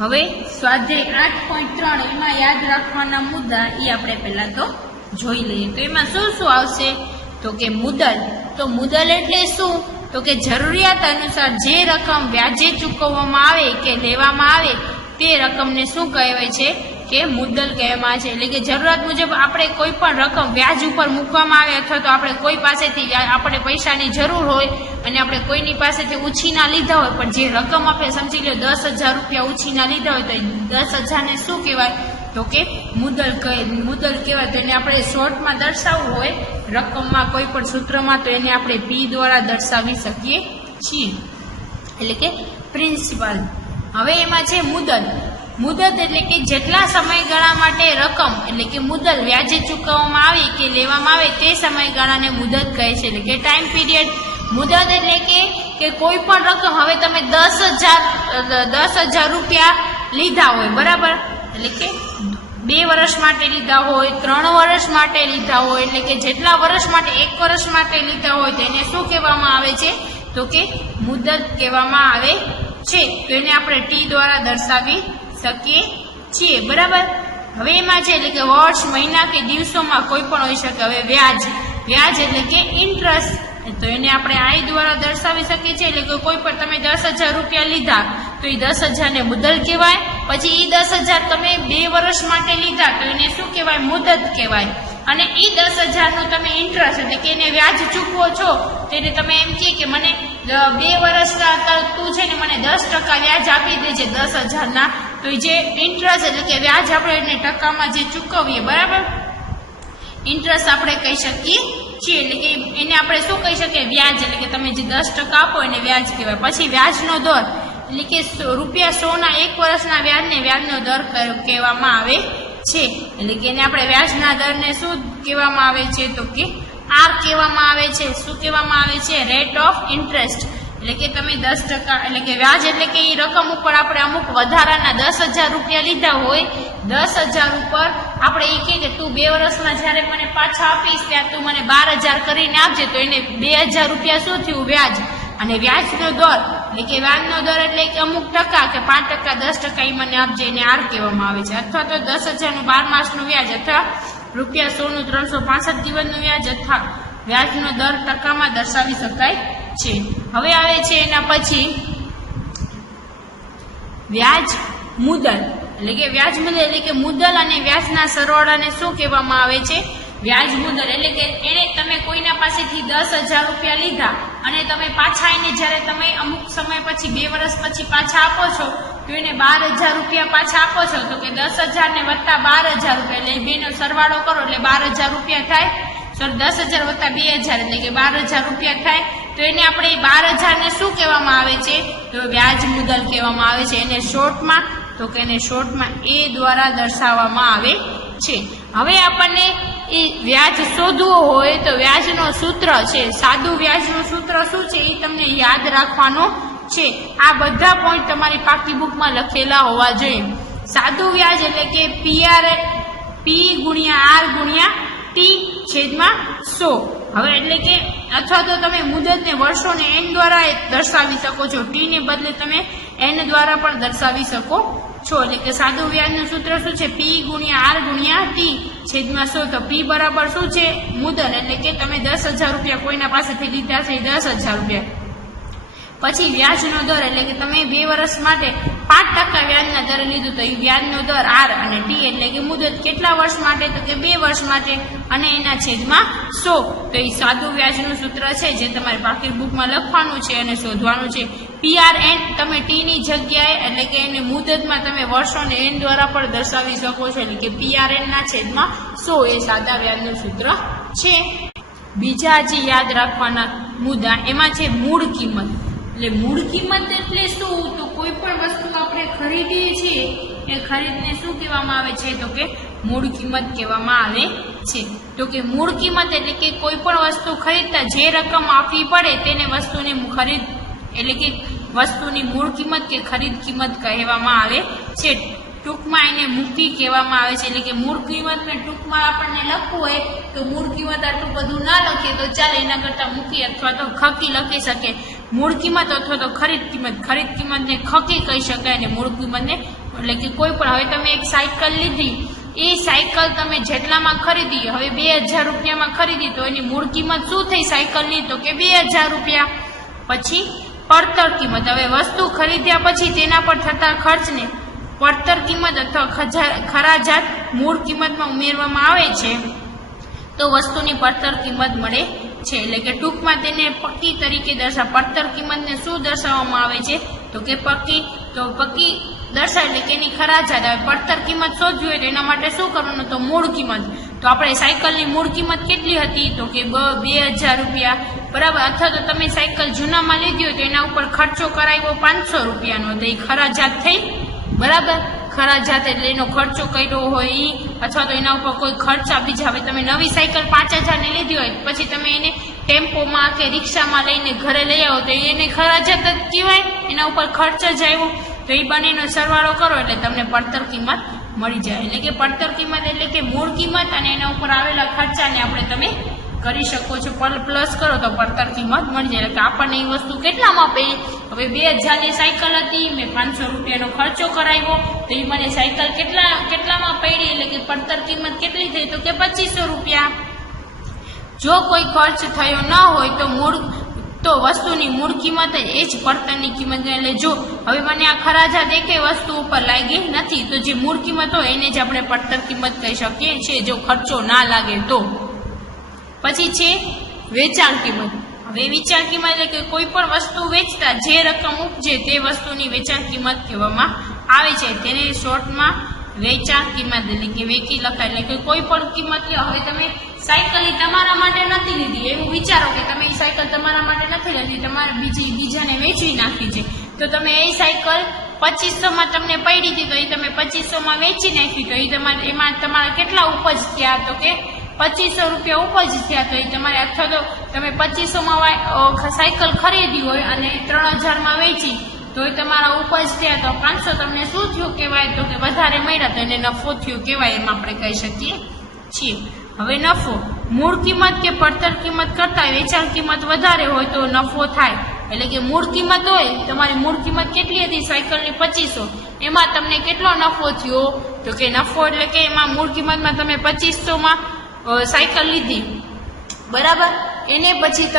હવે સ્વાધ્યાય 8.3 એમાં યાદ રાખવાના મુદ્દા એ આપણે પહેલા તો જોઈ લઈએ. તો એમાં શું શું આવશે? તો કે મુદ્દલ. તો મુદ્દલ એટલે શું? તો કે જરૂરિયાત અનુસાર જે રકમ વ્યાજે ચૂકવવામાં આવે કે લેવામાં આવે તે રકમને શું કહેવાય છે? કે મુદ્દલ કહેવામાં આવે છે. એટલે કે જરૂરિયાત મુજબ આપણે કોઈ પણ રકમ વ્યાજ ઉપર મૂકવામાં આવે અથવા તો આપણે કોઈ પાસેથી આપણે પૈસાની જરૂર હોય અને આપણે કોઈની પાસેથી ઉછીના લીધા હોય, પણ જે રકમ આપણે સમજી લો 10,000 રૂપિયા ઉછીના લીધા હોય તો 10,000 ને શું કહેવાય? તો કે મુદ્દલ કહેવાય. તો એને આપણે શોર્ટમાં દર્શાવવું હોય રકમમાં કોઈ પણ સૂત્રમાં તો એને આપણે P દ્વારા દર્શાવી શકીએ છીએ, એટલે કે પ્રિન્સિપલ. હવે એમાં છે મુદ્દત. મુદ્દત એટલે કે જેટલા સમયગાળા માટે રકમ એટલે કે મુદ્દલ વ્યાજે ચૂકવવામાં આવે કે લેવામાં આવે તે સમયગાળાને મુદ્દત કહે છે, એટલે કે ટાઈમ પીરિયડ. મુદ્દત એટલે કે કોઈ પણ રકમ, હવે તમે 10,000 રૂપિયા લીધા હોય, બરાબર, એટલે કે 2 વર્ષ માટે લીધા હોય, 3 વર્ષ માટે લીધા હોય, એટલે કે જેટલા વર્ષ માટે, 1 વર્ષ માટે લીધા હોય તો એને શું કહેવામાં આવે છે? તો કે મુદ્દત કહેવામાં આવે છે. તો એને આપણે T દ્વારા દર્શાવી શકીએ છીએ, બરાબર. હવે એમાં છે એટલે કે વર્ષ, મહિના કે દિવસોમાં કોઈ પણ હોઈ શકે. હવે વ્યાજ એટલે કે ઇન્ટરેસ્ટ, તો એને આપણે I દ્વારા દર્શાવી શકીએ છીએ. એટલે કે કોઈ પણ તમે 10,000 રૂપિયા લીધા તો એ 10,000 ને મુદ્દલ કહેવાય. પછી એ 10,000 તમે 2 વર્ષ માટે લીધા તો એને શું કહેવાય? મુદ્દત કહેવાય. અને એ 10,000 નું તમે ઇન્ટરેસ્ટ એટલે કે એને વ્યાજ ચૂકવો છો તેને તમે એમ કે મને 2 વર્ષના તું છે ને મને 10% વ્યાજ આપી દેજે 10,000 ના, તો જે ઇન્ટરેસ્ટ એટલે કે વ્યાજ આપણે એને ટકામાં જે ચૂકવીએ, બરાબર, ઇન્ટરેસ્ટ આપણે કહી શકીએ છીએ. એટલે કે એને આપણે શું કહી શકીએ? વ્યાજ. એટલે કે તમે જે 10% આપો એને વ્યાજ કહેવાય. પછી વ્યાજનો દર એટલે કે ₹100 ના 1 વર્ષના વ્યાજનો દર કહેવામાં આવે છે. એટલે કે એને આપણે વ્યાજના દરને શું કહેવામાં આવે છે? તો કે R કહેવામાં આવે છે. શું કહેવામાં આવે છે? Rate of interest. એટલે કે તમે 10%, એટલે કે વ્યાજ એટલે કે એ રકમ ઉપર આપણે અમુક વધારાના 10,000 રૂપિયા લીધા હોય, 10,000 ઉપર આપણે એ કહે કે તું 2 વર્ષમાં જ્યારે મને પાછા આપીશ ત્યાં તું મને 12,000 કરીને આપજે, તો એને 2,000 રૂપિયા શું થયું? વ્યાજ. અને વ્યાજનો દર એટલે કે વ્યાજનો દર એટલે કે અમુક ટકા કે 5%, 10% એ મને આપજે, એને R કહેવામાં આવે છે. અથવા તો 10,000 નું 12 માસનું વ્યાજ, અથવા ₹100 નું 365 દિવસનું વ્યાજ, અથવા વ્યાજનો દર ટકામાં દર્શાવી શકાય છે. હવે આવે છે એના પછી વ્યાજ મુદ્દલ. એટલે કે વ્યાજ મુદ્દલ એટલે કે મુદ્દલ અને વ્યાજના સરવાળાને શું કહેવામાં આવે છે? વ્યાજ મુદ્દલ. એટલે કે એને તમે કોઈના પાસેથી 10,000 રૂપિયા લીધા અને તમે પાછા એને જ્યારે તમે અમુક સમય પછી 2 વર્ષ પછી પાછા આપો છો તો એને 12,000 રૂપિયા પાછા આપો છો, તો કે 10,000 ને વત્તા 12,000 રૂપિયા એટલે બેનો સરવાળો કરો એટલે 12,000 રૂપિયા થાય. 10,000 વત્તા 2,000 એટલે કે 12,000 રૂપિયા થાય. તો એને આપણે 12,000 ને શું કહેવામાં આવે છે? તો વ્યાજ મુદ્દલ કહેવામાં આવે છે. એને શોર્ટમાં તો કે એને શોર્ટમાં A દ્વારા દર્શાવવામાં આવે છે. હવે આપણને એ વ્યાજ શોધવું હોય તો વ્યાજનો સૂત્ર છે, સાદું વ્યાજનું સૂત્ર શું છે એ તમને યાદ રાખવાનું છે. આ બધા પોઈન્ટ તમારી પાકી બુકમાં લખેલા હોવા જોઈએ. સાદું વ્યાજ એટલે કે P ગુણ્યા R ગુણ્યા T છેદમાં 100. હવે એટલે કે અથવા તો તમે મુદતને વર્ષોને N દ્વારા દર્શાવી શકો છો. T ને બદલે તમે N દ્વારા પણ દર્શાવી શકો છો. એટલે કે સાદું વ્યાજનું સૂત્ર શું છે? P ગુણ્યા R ગુણ્યા T છેદમાં 100. તો P બરાબર શું છે? મુદત. એટલે કે તમે 10,000 રૂપિયા કોઈના પાસેથી લીધા છે 10,000 રૂપિયા. પછી વ્યાજનો દર એટલે કે તમે 2 વર્ષ માટે 5% વ્યાજના દરે લીધું તો એ વ્યાજનો દર R, અને T એટલે કે મુદત કેટલા વર્ષ માટે? તો કે 2 વર્ષ માટે, અને એના છેદમાં 100. તો એ સાદું વ્યાજનું સૂત્ર છે જે તમારે પાકી બુકમાં લખવાનું છે અને શોધવાનું છે. PRN તમે T ની જગ્યાએ એટલે કે એને મુદતમાં તમે વર્ષોને N દ્વારા પણ દર્શાવી શકો છો. એટલે કે PRN ના છેદમાં 100 એ સાદા વ્યાજનું સૂત્ર છે. બીજા જે યાદ રાખવાના મુદ્દા એમાં છે મૂળ કિંમત. એટલે મૂળ કિંમત એટલે શું? તો કોઈ પણ વસ્તુ આપણે ખરીદીએ છીએ એ ખરીદને શું કહેવામાં આવે છે? તો કે મૂળ કિંમત કહેવામાં આવે છે. તો કે મૂળ કિંમત એટલે કે કોઈ પણ વસ્તુ ખરીદતા જે રકમ આપવી પડે તેને વસ્તુની ખરીદ એટલે કે વસ્તુની મૂળ કિંમત કે ખરીદ કિંમત કહેવામાં આવે છે. ટૂંકમાં એને મૂકી કહેવામાં આવે છે. એટલે કે મૂળ કિંમતને ટૂંકમાં આપણને લખવું હોય તો મૂળ કિંમત આટલું બધું ના લખીએ તો ચાલે, એના કરતાં મૂકી અથવા તો ખકી લખી શકે. મૂળ કિંમત અથવા તો ખરીદ કિંમતને ખકી કહી શકાય અને મૂળ કિંમતને એટલે કે કોઈ પણ હવે તમે એક સાયકલ લીધી, એ સાયકલ તમે જેટલામાં ખરીદી, હવે 2000 રૂપિયામાં ખરીદી તો એની મૂળ કિંમત શું થઈ સાયકલની? તો કે 2000 રૂપિયા. પછી પડતર કિંમત, હવે વસ્તુ ખરીદ્યા પછી તેના પર થતા ખર્ચને પડતર કિંમત અથવા ખરાજાત મૂળ કિંમતમાં ઉમેરવામાં આવે છે તો વસ્તુની પડતર કિંમત મળે છે. એટલે કે ટૂંકમાં તેને પક્કી તરીકે પડતર કિંમતને શું દર્શાવવામાં આવે છે? તો કે પક્કી. તો પક્કી દર્શાવે એટલે કે એની ખરાજાત. હવે પડતર કિંમત શોધવી હોય તો એના માટે શું કરવાનું? તો મૂળ કિંમત. તો આપણે સાયકલની મૂળ કિંમત કેટલી હતી? તો કે 2000 રૂપિયા, બરાબર. અથવા તો તમે સાયકલ જૂનામાં લીધી હોય તો એના ઉપર ખર્ચો કરાવ્યો 500 રૂપિયાનો, તો એ ખરાજાત થઈ, બરાબર. ખરાજાત એટલે એનો ખર્ચો કર્યો હોય ઈ, અથવા તો એના ઉપર કોઈ ખર્ચા બીજા. હવે તમે નવી સાયકલ 5000 ની લીધી હોય પછી તમે એને ટેમ્પોમાં કે રિક્ષામાં લઈને ઘરે લઈ આવો તો એને ખરાજાત જ કહેવાય, એના ઉપર ખર્ચ જ આવ્યો. તો એ બંનેનો સરવાળો કરો એટલે તમને પડતર કિંમત મળી જાય. એટલે કે પડતર કિંમત એટલે કે મૂળ કિંમત અને એના ઉપર આવેલા ખર્ચાને આપણે તમે કરી શકો છો, પ્લસ કરો તો પડતર કિંમત મળી જાય. એટલે કે આપણને એ વસ્તુ કેટલામાં પડી? હવે 2000 ની સાયકલ હતી, મેં 500 રૂપિયાનો ખર્ચો કરાવ્યો તો એ મને સાયકલ કેટલામાં પડી? એટલે કે પડતર કિંમત કેટલી થઈ? તો કે 2500 રૂપિયા. જો કોઈ ખર્ચ થયો ન હોય તો વસ્તુની મૂળ કિંમત એ જ પડતરની કિંમત. એટલે જો હવે મને આ ખરાજાત એકેય વસ્તુ ઉપર લાગી નથી તો જે મૂળ કિંમત હોય એને જ આપણે પડતર કિંમત કહી શકીએ છીએ, જો ખર્ચો ના લાગે તો. પછી છે વેચાણ કિંમત. હવે વેચાણ કિંમત એટલે કે કોઈ પણ વસ્તુ વેચતા જે રકમ ઉપજે તે વસ્તુની વેચાણ કિંમત કહેવામાં આવે છે. તેને શોર્ટમાં વેચાણ કિંમત એટલે કે વેકી લખાય. એટલે કે કોઈ પણ કિંમત લો. હવે તમે સાયકલ તમારા માટે નથી લીધી, એવું વિચારો કે તમે એ સાયકલ તમારા માટે નથી લીધી, તમારે બીજાને વેચી નાખી છે, તો તમે એ સાયકલ 2500 તમને પડી હતી તો એ તમે 2500 વેચી નાખી તો એમાં તમારા કેટલા ઉપજ થયા? તો કે 2500 રૂપિયા ઉપજ થયા. તો એ તમારે, અથવા તો તમે 2500 સાયકલ ખરીદી હોય અને 3000 વેચી તો એ તમારા ઉપજ થયા તો 500 તમને શું થયું કહેવાય? તો કે વધારે મળ્યા તો એને નફો થયો કહેવાય, એમ આપણે કહી શકીએ છીએ. હવે નફો, મૂળ કિંમત કે પડતર કિંમત કરતા વેચાણ કિંમત વધારે હોય તો નફો થાય. એટલે કે મૂળ કિંમત હોય, તમારી મૂળ કિંમત કેટલી હતી સાયકલની? 2500, એમાં તમને કેટલો નફો થયો? તો કે નફો એટલે કે એમાં મૂળ કિંમતમાં તમે 2500 સાયકલ લીધી, બરાબર. એને પછી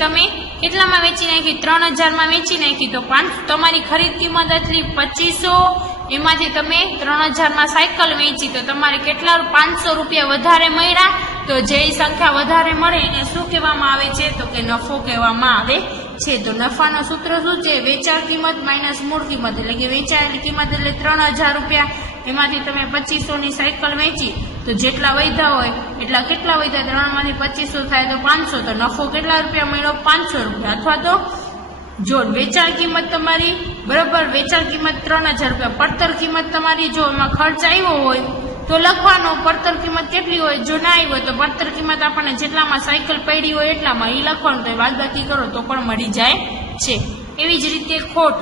તમે કેટલામાં વેચી નાખી? 3000 વેચી નાખી તો તમારી ખરીદ કિંમત હતી 2500, એમાંથી તમે 3000 સાયકલ વેચી તો તમારે કેટલા? 500 રૂપિયા વધારે મળ્યા. તો જે સંખ્યા વધારે મળે એને શું કહેવામાં આવે છે? તો કે નફો કહેવામાં આવે છે. તો નફાનું સૂત્ર શું છે? વેચાણ કિંમત માઇનસ મૂળ કિંમત. એટલે કે વેચાયેલી કિંમત એટલે 3000 રૂપિયા, એમાંથી તમે 2500 ની સાયકલ વેચી તો જેટલા વધ્યા હોય એટલા કેટલા વધ્યા? 3 માંથી 2500 થાય તો 500, તો નફો કેટલા રૂપિયા મળ્યો? 500 રૂપિયા. અથવા તો જો વેચાણ કિંમત તમારી, બરાબર, વેચાણ કિંમત 3000 રૂપિયા, પડતર કિંમત તમારી જો એમાં ખર્ચ આવ્યો હોય તો લખવાનો પડતર કિંમત કેટલી હોય. જો ના આવી હોય તો પડતર કિંમત આપણને જેટલામાં સાયકલ પડી હોય એટલામાં એ લખવાનું, તો બાદબાકી કરો તો પણ મળી જાય છે. એવી જ રીતે ખોટ,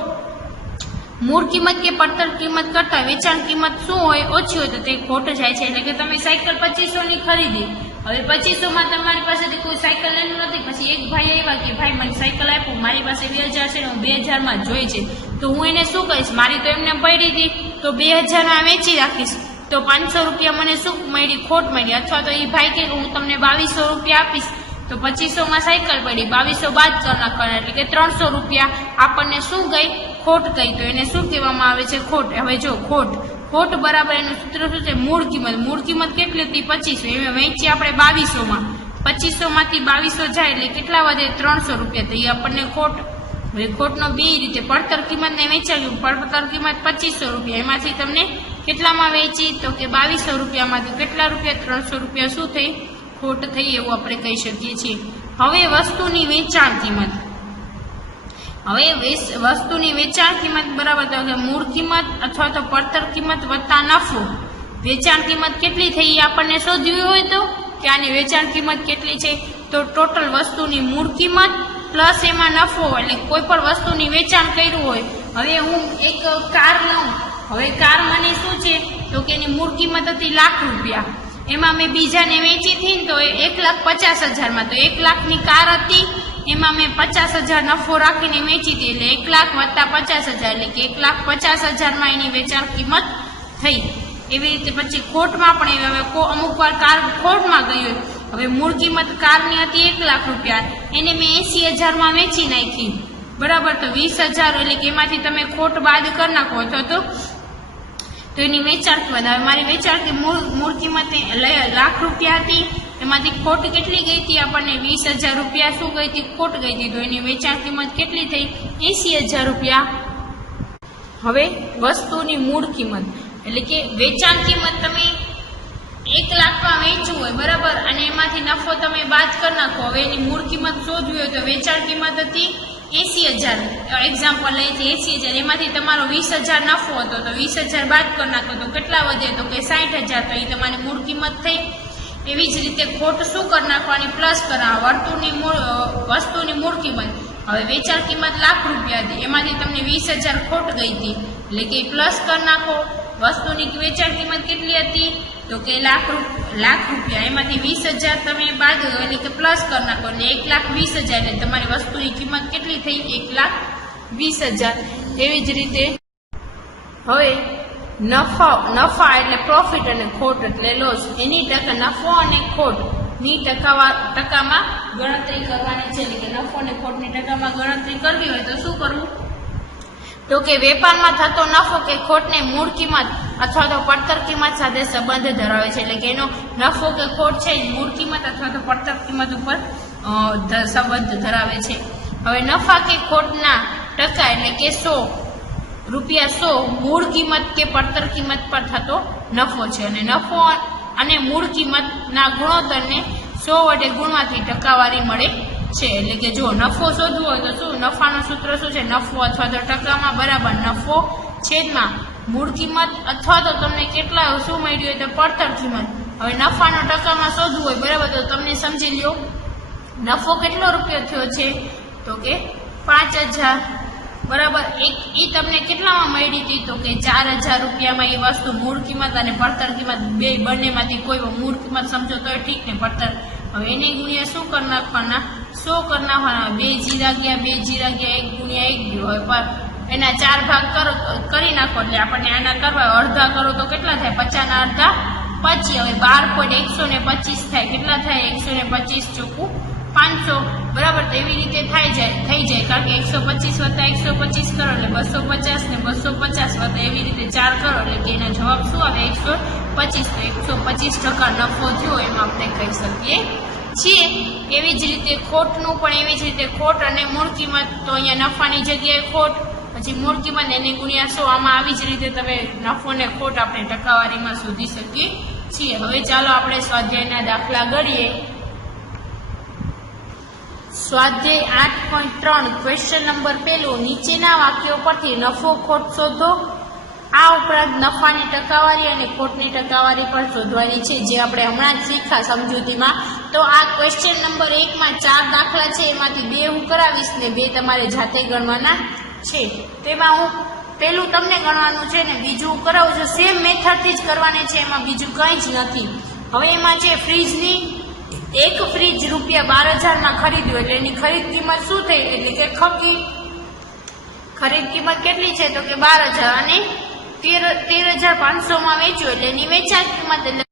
મૂળ કિંમત કે પડતર કિંમત કરતા વેચાણ કિંમત શું હોય? ઓછી હોય તો તે ખોટ જાય છે. એટલે કે તમે સાયકલ 2500 ની ખરીદી, હવે 2500 તમારી પાસેથી કોઈ સાયકલ લેવું નથી. પછી એક ભાઈ આવ્યા કે ભાઈ મને સાયકલ આપો, મારી પાસે 2000 છે, હું 2000 જોઈ છે, તો હું એને શું કહીશ? મારી તો એમને પડી હતી તો 2000 વેચી રાખીશ તો 500 રૂપિયા મને શું મળી? ખોટ મળી. અથવા તો એ ભાઈ કે હું તમને 2200 રૂપિયા આપીશ તો 2500 સાયકલ પડી, 2200 બાદ કરવાના, એટલે કે 300 રૂપિયા આપણને શું ગઈ? ખોટ ગઈ. તો એને શું કહેવામાં આવે છે? ખોટ. હવે જો ખોટ બરાબર એનું સૂત્ર શું છે? મૂળ કિંમત કેટલી હતી? 2500, એ વેચી આપણે 2200 2500 માંથી 2200 જાય એટલે કેટલા વધે? 300 રૂપિયા. તો એ આપણને ખોટ. હવે ખોટનો બે રીતે, પડતર કિંમત ને વેચાયું. પડતર કિંમત 2500 રૂપિયા, એમાંથી તમને કેટલામાં વેચી? તો કે 2200 રૂપિયામાંથી કેટલા રૂપિયા? 300 રૂપિયા શું થઈ? ખોટ થઈ, એવું આપણે કહી શકીએ છીએ. હવે વસ્તુની વેચાણ કિંમત. વસ્તુની વેચાણ કિંમત બરાબર તો કે મૂળ કિંમત અથવા તો પડતર કિંમત વત્તા નફો. વેચાણ કિંમત કેટલી થઈ એ આપણને શોધવી હોય તો કે આની વેચાણ કિંમત કેટલી છે? તો ટોટલ વસ્તુની મૂળ કિંમત પ્લસ એમાં નફો, એટલે કોઈ પણ વસ્તુની વેચાણ કર્યું હોય. હવે હું એક કાર લઉં, હવે કાર મને શું છે? તો કે એની મૂળ કિંમત હતી ₹1,00,000, એમાં મેં બીજાને વેચી હતી તો 1,50,000 તો 1,00,000 ની કાર હતી, એમાં મેં 50,000 નફો રાખીને વેચી હતી, એટલે 1 લાખ વત્તા 50,000 એટલે કે 1,50,000 એની વેચાણ કિંમત થઈ. એવી રીતે પછી ખોટમાં પણ હવે અમુક વાર કાર ખોટમાં ગઈ હોય. હવે મૂળ કિંમત કારની હતી 1 લાખ રૂપિયા, એને મેં 80,000 વેચી નાખી, બરાબર. તો 20,000 એટલે કે એમાંથી તમે ખોટ બાદ કરી નાખો અથવા તો એની વેચાણ કિંમત. હવે મારી વેચાણ મૂળ કિંમત લાખ રૂપિયા હતી, એમાંથી ખોટ કેટલી ગઈ હતી? આપણને 20,000 રૂપિયા શું ગઈ હતી? ખોટ ગઈ હતી. તો એની વેચાણ કિંમત કેટલી થઈ? 80,000 રૂપિયા. હવે વસ્તુની મૂળ કિંમત એટલે કે વેચાણ કિંમત તમે 1 લાખમાં વેચવું હોય, બરાબર, અને એમાંથી નફો તમે બાદ કરી નાખો. હવે એની મૂળ કિંમત શોધવી હોય તો વેચાણ કિંમત હતી 80,000, એક્ઝામ્પલ લઈએ છીએ 80,000, એમાંથી તમારો 20,000 નફો હતો, તો 20,000 બાદ કરી નાખો તો કેટલા વધે? તો કે 60,000. તો એ તમારી મૂળ કિંમત થઈ. એવી જ રીતે ખોટ શું કરી નાખવાની? પ્લસ કરવા. વસ્તુની મૂળ કિંમત, હવે વેચાણ કિંમત લાખ રૂપિયા હતી, એમાંથી તમને 20,000 ખોટ ગઈ હતી, એટલે કે પ્લસ કરી નાખો. વસ્તુની વેચાણ કિંમત કેટલી હતી? તો કે લાખ રૂપિયા, એમાંથી 20,000 તમે બાદ એટલે કે પ્લસ કરી નાખો, એટલે 1,20,000. એટલે તમારી વસ્તુની કિંમત કેટલી થઈ? 1,20,000. એવી જ રીતે હવે નફા એટલે પ્રોફિટ અને ખોટ એટલે લોસ, એની નફો અને ખોટ ની ટકામાં ગણતરી કરવાની છે. એટલે કે નફો અને ખોટની ટકામાં ગણતરી કરવી હોય તો શું કરવું? તો કે વેપારમાં થતો નફો કે ખોટને મૂળ કિંમત અથવા તો પડતર કિંમત સાથે સંબંધ ધરાવે છે. એટલે કે એનો નફો કે ખોટ છે મૂળ કિંમત અથવા તો પડતર કિંમત ઉપર સંબંધ ધરાવે છે. હવે નફા કે ખોટના ટકા એટલે કે 100 રૂપિયા મૂળ કિંમત કે પડતર કિંમત પર થતો નફો છે, અને નફો અને મૂળ કિંમતના ગુણોત્તરને 100 વડે ગુણવાથી ટકાવારી મળે છે. એટલે કે જો નફો શોધવો હોય તો શું? નફાનું સૂત્ર શું છે? નફો અથવા તો ટકામાં બરાબર નફો છેદમાં મૂળ કિંમત અથવા તો તમને કેટલા શું મળ્યું હોય તો પડતર કિંમત. હવે નફાનો ટકામાં શોધવું હોય, બરાબર, તો તમને સમજી લ્યો નફો કેટલો રૂપિયો થયો છે? તો કે 5,000, બરાબર. એ તમને કેટલામાં મળી હતી? તો કે 4,000 રૂપિયામાં. એ વસ્તુ મૂળ કિંમત અને પડતર કિંમત બંનેમાંથી કોઈ મૂળ કિંમત સમજો તો ઠીક ને, પડતર. હવે એને ગુણ્યા શું કરી નાખવાના? 100 કરી નાખવાના. 2 જીરા ગયા 1 ગુણ્યા 1 ગયો. હવે એના 4 ભાગ કરી નાખો, એટલે આપણને આના કરવા અડધા કરો તો કેટલા થાય? 50 ના અડધા 25. હવે 12.125 થાય. કેટલા થાય? 125 ચોખ્ખું 500, બરાબર. તો એવી રીતે થઈ જાય કારણ કે 125 વત્તા 125 કરો એટલે 250 ને 250 વત્તા એવી રીતે 4 કરો એટલે કે એનો જવાબ શું આવે? 125. તો 125% નફો થયો એમ આપણે કહી શકીએ છીએ. એવી જ રીતે ખોટનું પણ એવી જ રીતે ખોટ અને મૂળ કિંમત. તો અહીંયા નફાની જગ્યાએ ખોટ, પછી મૂળ કિંમત એને ગુણ્યા 100. આમાં આવી જ રીતે તમે નફો ને ખોટ આપણે ટકાવારીમાં શોધી શકીએ છીએ. હવે ચાલો આપણે સ્વાધ્યાયના દાખલા ગણીએ. સ્વાધ્યાય 8.3 ક્વેશ્ચન નંબર 1, નીચેના વાક્યો પરથી નફો ખોટ શોધો. આ ઉપરાંત નફાની ટકાવારી અને ખોટની ટકાવારી પણ શોધવાની છે, જે આપણે હમણાં જ શીખ્યા સમજૂતીમાં. તો આ ક્વેશ્ચન નંબર 1 માં 4 દાખલા છે, એમાંથી 2 હું કરાવીશ ને 2 તમારે જાતે ગણવાના છે. તેમાં હું પહેલું તમને ગણવાનું છે ને બીજું હું કરાવું છું. સેમ મેથડથી જ કરવાની છે, એમાં બીજું કંઈ જ નથી. હવે એમાં છે ફ્રીજની એક ફ્રીજ ₹12,000 ખરીદ્યું, એટલે એની ખરીદ કિંમત શું થઈ? એટલે કે ખરીદ કિંમત કેટલી છે? તો કે 12,000 અને 13,500 વેચ્યું, એટલે એની વેચાણ કિંમત. એટલે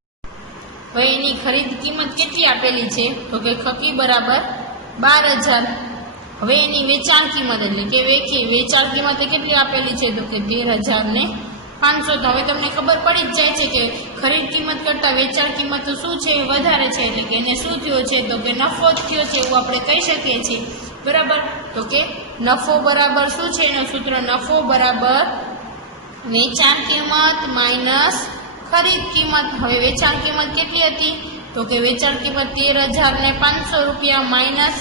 હવે એની ખરીદ કિંમત કેટલી આપેલી છે? તો કે ખકી બરાબર 12,000. હવે એની વેચાણ કિંમત એટલે કે વેચાણ કિંમત કેટલી આપેલી છે? તો કે 13,500. તો હવે તમને ખબર પડી જ જાય છે કે ખરીદ કિંમત કરતા વેચાણ કિંમત શું છે? વધારે છે, એટલે કે એને શું થયો છે? તો કે નફો જ થયો છે, એવું આપણે કહી શકીએ છીએ, બરાબર. તો કે નફો બરાબર શું છે? એનું સૂત્ર નફો બરાબર વેચાણ કિંમત માઇનસ ખરીદ કિંમત. હવે વેચાણ કિંમત કેટલી હતી? તો કે વેચાણ કિંમત 13,500 રૂપિયા માઇનસ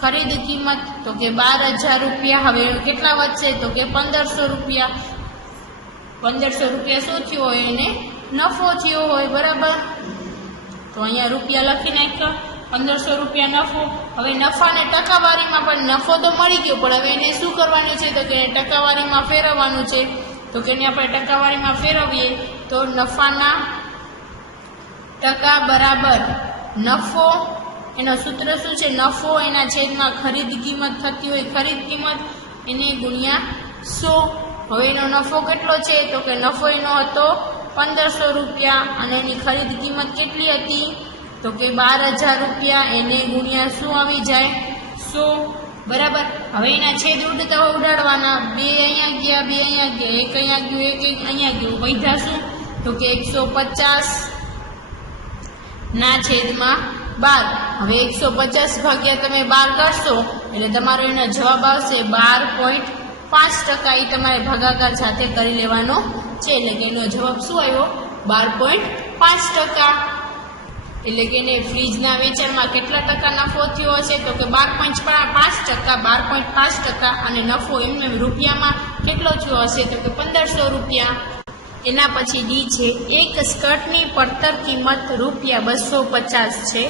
ખરીદ કિંમત તો કે 12,000 રૂપિયા. હવે કેટલા વધશે? તો કે 1,500 રૂપિયા. 1,500 રૂપિયા શું થયો હોય? એને નફો થયો હોય, બરાબર. તો અહીંયા રૂપિયા લખી નાખ્યો, 1,500 રૂપિયા નફો. હવે નફાને ટકાવારીમાં પણ નફો તો મળી ગયો, પણ હવે એને શું કરવાનું છે? તો કે ટકાવારીમાં ફેરવવાનું છે. તો કે એને આપણે ટકાવારીમાં ફેરવીએ તો નફાના ટકા બરાબર નફો એનો સૂત્ર શું છે? નફો એના છેદમાં ખરીદ કિંમત થતી હોય ખરીદ કિંમત એને ગુણ્યા 100. હવે એનો નફો કેટલો છે? તો કે નફો એનો હતો 1500 રૂપિયા અને એની ખરીદ કિંમત કેટલી હતી? તો કે 12,000 રૂપિયા. એને ગુણ્યા શું આવી જાય? 100. બરાબર. હવે એના છેદ ઉડતા ઉડાડવાના. 2 અહીંયા ગયા, 2 અહીંયા ગયા, 1 અહીંયા ગયું, 1 અહીંયા ગયું. વધ્યા શું? તો કે 150 ના છેદમાં 12. હવે 150 ભાગ્યા તમે 12 કરશો એટલે તમારો એનો જવાબ આવશે 12.5%. એ તમારે ભાગાકાર સાથે કરી લેવાનો છે. એટલે કે એનો જવાબ શું આવ્યો? 12.5%. એટલે કે એને ફ્રીજના વેચાણમાં કેટલા ટકા નફો થયો હશે? તો કે 12.5%. 12.5% અને નફો એમને રૂપિયામાં કેટલો થયો હશે? તો કે 1500 રૂપિયા. એના પછી ડી છે, એક સ્કર્ટની પડતર કિંમત રૂપિયા 250 છે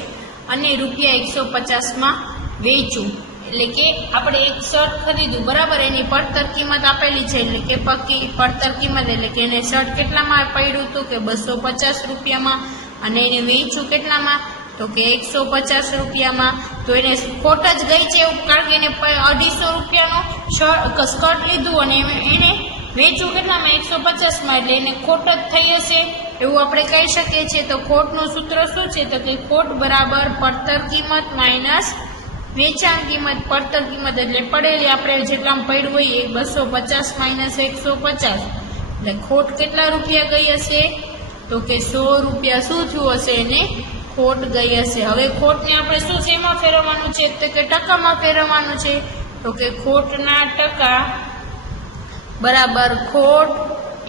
અને રૂપિયા 150માં વેચું. એટલે કે આપણે એક શર્ટ ખરીદ્યું, બરાબર, એની પડતર કિંમત આપેલી છે. એટલે કે પક્કી પડતર કિંમત એટલે કે એને શર્ટ કેટલામાં પડ્યું હતું? કે 250 રૂપિયામાં. અને એને વેચું કેટલામાં? તો કે 150 રૂપિયામાં. તો એને ખોટ જ ગઈ છે, કારણ કે એને 250 રૂપિયાનો સ્કર્ટ લીધું અને એને વેચું કેટલામાં? 150માં. એટલે એને ખોટ જ થઈ હશે એવું આપણે કહી શકીએ છીએ. તો ખોટનું સૂત્ર શું છે? તો કે ખોટ બરાબર પડતર કિંમત માઇનસ વેચાણ કિંમત. પડતર કિંમત એટલે પડેલી આપણે જેટલામાં પડ્યું હોય એ 250 માઇનસ 150. એટલે ખોટ કેટલા રૂપિયા ગઈ હશે? તો કે 100 રૂપિયા શું થયું હશે? એને ખોટ ગઈ હશે. હવે ખોટને આપણે શું શેમાં ફેરવવાનું છે? તો કે ટકામાં ફેરવવાનું છે. તો કે ખોટના ટકા બરાબર ખોટ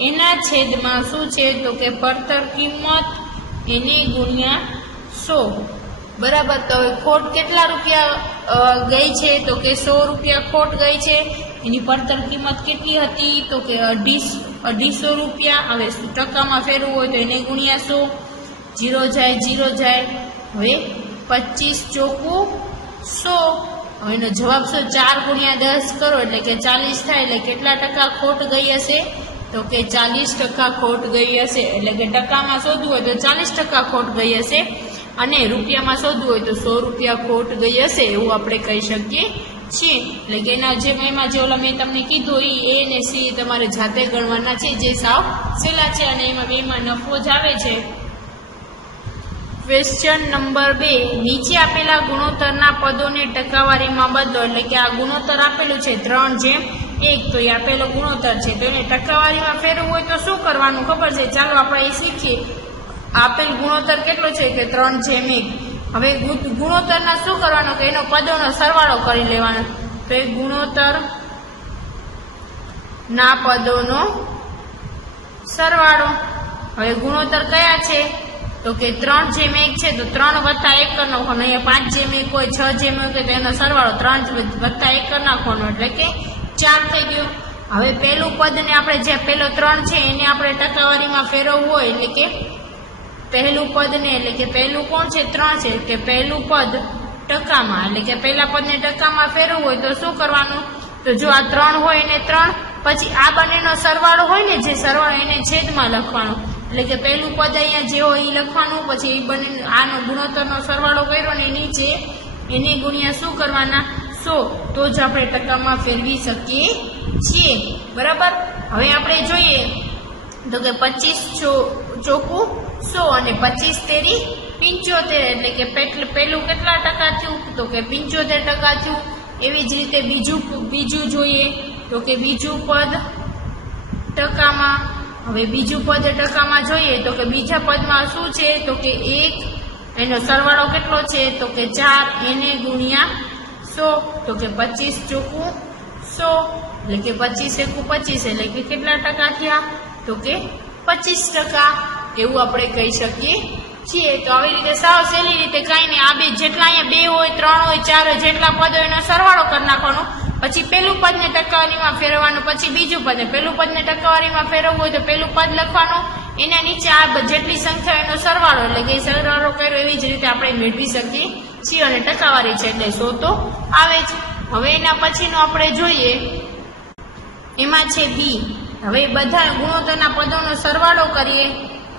એના છેદમાં શું છે? તો કે પડતર કિંમત એને ગુણ્યા 100. બરાબર. તો હવે ખોટ કેટલા રૂપિયા ગઈ છે? તો કે 100 રૂપિયા ખોટ ગઈ છે. એની પડતર કિંમત કેટલી હતી? તો કે 250 રૂપિયા. હવે ટકામાં ફેરવું હોય તો એને ગુણ્યા 100. 0 જાય 0 જાય. હવે 25 ચોખ્ખું 100. હવે એનો જવાબ શું? 4 ગુણ્યા 10 કરો એટલે કે 40 થાય. એટલે કેટલા ટકા ખોટ ગઈ હશે? તો કે 40% ખોટ ગઈ હશે. એટલે કે ટકામાં શોધવું હોય તો 40% ખોટ ગઈ હશે અને રૂપિયામાં શોધવું હોય તો 100 રૂપિયા ખોટ ગઈ હશે એવું આપણે કહી શકીએ છીએ. એટલે કે એના જે એમાં જે ઓલા મેં તમને કીધું એ અને સી તમારે જાતે ગણવાના છે, જે સાવ સહેલા છે અને એમાં બેમાં નફો જ આવે છે. ક્વેશ્ચન નંબર 2, નીચે આપેલા ગુણોત્તરના પદોને ટકાવારીમાં બદલો. એટલે કે આ ગુણોત્તર આપેલું છે 3:1, તો એ આપેલો ગુણોત્તર છે, તો એને ટકાવારીમાં ફેરવવું હોય તો શું કરવાનું ખબર છે? ચાલો આપણે એ શીખીએ. આપેલ ગુણોત્તર કેટલો છે? કે 3:1. હવે ગુણોત્તરના શું કરવાનું? કે એનો પદોનો સરવાળો કરી લેવાનો. તો એ ગુણોત્તર ના પદોનો સરવાળો. હવે ગુણોત્તર કયા છે? તો કે 3:1 છે, તો 3 વત્તા 1 કરી નાખવાનો. અહીંયા 5:1 હોય, 6:1 હોય તો એનો સરવાળો 3 વત્તા 1 કરી નાખવાનો એટલે કે 4 થઈ ગયો. હવે પહેલું પદને આપણે જે પહેલો 3 છે એને આપણે ટકાવારીમાં ફેરવવું હોય એટલે કે પહેલું પદને એટલે કે પહેલું કોણ છે? 3 છે, કે પહેલું પદ ટકામાં એટલે કે પહેલા પદને ટકામાં ફેરવવું હોય તો શું કરવાનું? તો જો આ 3 હોય એને 3, પછી આ બંનેનો સરવાળો હોય ને, જે સરવાળો એને છેદમાં લખવાનો. એટલે કે પહેલું પદ અહીંયા જે હોય એ લખવાનું, પછી એ બંને આનો ગુણોત્તરનો સરવાળો કર્યો ને નીચે એને ગુણ્યા શું કરવાના? 100. તો જ આપણે ટકામાં ફેરવી શકીએ છીએ. બરાબર. હવે આપણે જોઈએ તો કે 25 ચોખ્ખું 100 અને 25 તેરી 75. એટલે કે પહેલું કેટલા ટકા થયું? તો કે 75% થયું. એવી જ રીતે બીજું જોઈએ તો કે બીજું પદ ટકામાં. હવે બીજું પદ ટકામાં જોઈએ તો કે બીજા પદમાં શું છે? તો કે 1, એનો સરવાળો કેટલો છે? તો કે 4, એને ગુણ્યા 100. તો કે 25 ચોખ્ખું 100 એટલે કે 25 એકુ 25 એટલે કે કેટલા ટકા થયા? તો કે 25%. એવું આપણે કહી શકીએ છીએ. તો આવી રીતે સાવ સહેલી રીતે કાંઈ નહીં, આ બે જેટલા અહીંયા 2 હોય, 3 હોય, 4 હોય, જેટલા પદ હોય એનો સરવાળો કરી નાખવાનો. પછી પહેલું પદને ટકાવારીમાં ફેરવવાનું, પછી બીજું પદને. પહેલું પદને ટકાવારીમાં ફેરવવું હોય તો પહેલું પદ લખવાનું, એના નીચે આ જેટલી સંખ્યા એનો સરવાળો, એટલે કે સરવાળો કર્યો એવી જ રીતે આપણે મેળવી શકીએ છીએ. અને ટકાવારી છે એટલે 100 તો આવે જ. હવે એના પછીનો આપણે જોઈએ, એમાં છે બી. હવે બધા ગુણોત્તરના પદોનો સરવાળો કરીએ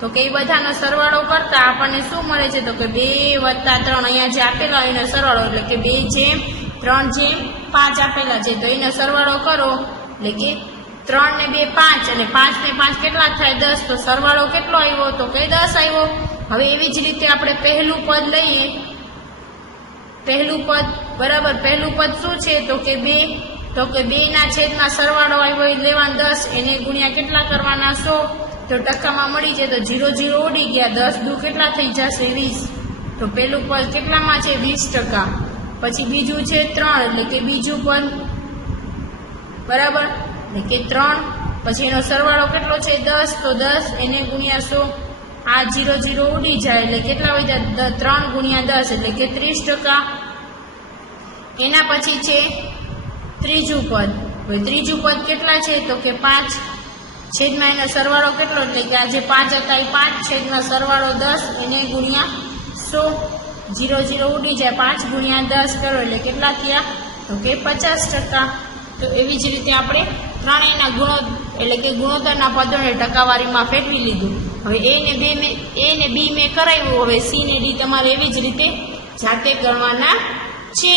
તો કે એ બધાનો સરવાળો કરતા આપણને શું મળે છે તો કે 2 + 3 અહીંયા જે આપેલા એનો સરવાળો એટલે કે 2/3/5 આપેલા છે તો એનો સરવાળો કરો એટલે કે 3 ને 2 5 અને 5 ને 5 કેટલા થાય 10 તો સરવાળો કેટલો આવ્યો તો કે 10 આવ્યો. હવે એવી જ રીતે આપણે પહેલું પદ લઈએ. પહેલું પદ બરાબર પહેલું પદ શું છે તો કે 2 તો કે 2 ના છેદમાં સરવાળો આવ્યો એ લેવાનો 10 એને ગુણ્યા કેટલા કરવાના 100 તો ટકામાં મળી જાય તો 0 0 ઉડી ગયા 10 દુ કેટલા થઈ જશે 20 તો પહેલું પદ કેટલામાં છે 20%. પછી બીજું છે 3 એટલે કે બીજું પદ બરાબર એટલે કે 3 પછી એનો સરવાળો કેટલો છે 10 તો 10 એને ગુણ્યા 100 આ 0 0 ઉડી જાય એટલે કેટલા હોય જાય 3 ગુણ્યા 10 એટલે કે 30%. એના પછી છે ત્રીજું પદ. હવે ત્રીજું પદ કેટલા છે તો કે 5 છેદમાં એનો સરવાળો કેટલો એટલે કે આ જે 5 હતા એ 5 છેદમાં સરવાળો 10 એને ગુણ્યા 100 0 0 ઉડી જાય 5 ગુણ્યા 10 કરો એટલે કેટલા થયા તો કે 50%. તો એવી જ રીતે આપણે ત્રણેયના ગુણો એટલે કે ગુણોત્તરના પદોને ટકાવારીમાં ફેરવી લીધું. હવે એ ને બી મેં કરાવ્યું. હવે સી ને ડી તમારે એવી જ રીતે જાતે ગણવાના છે.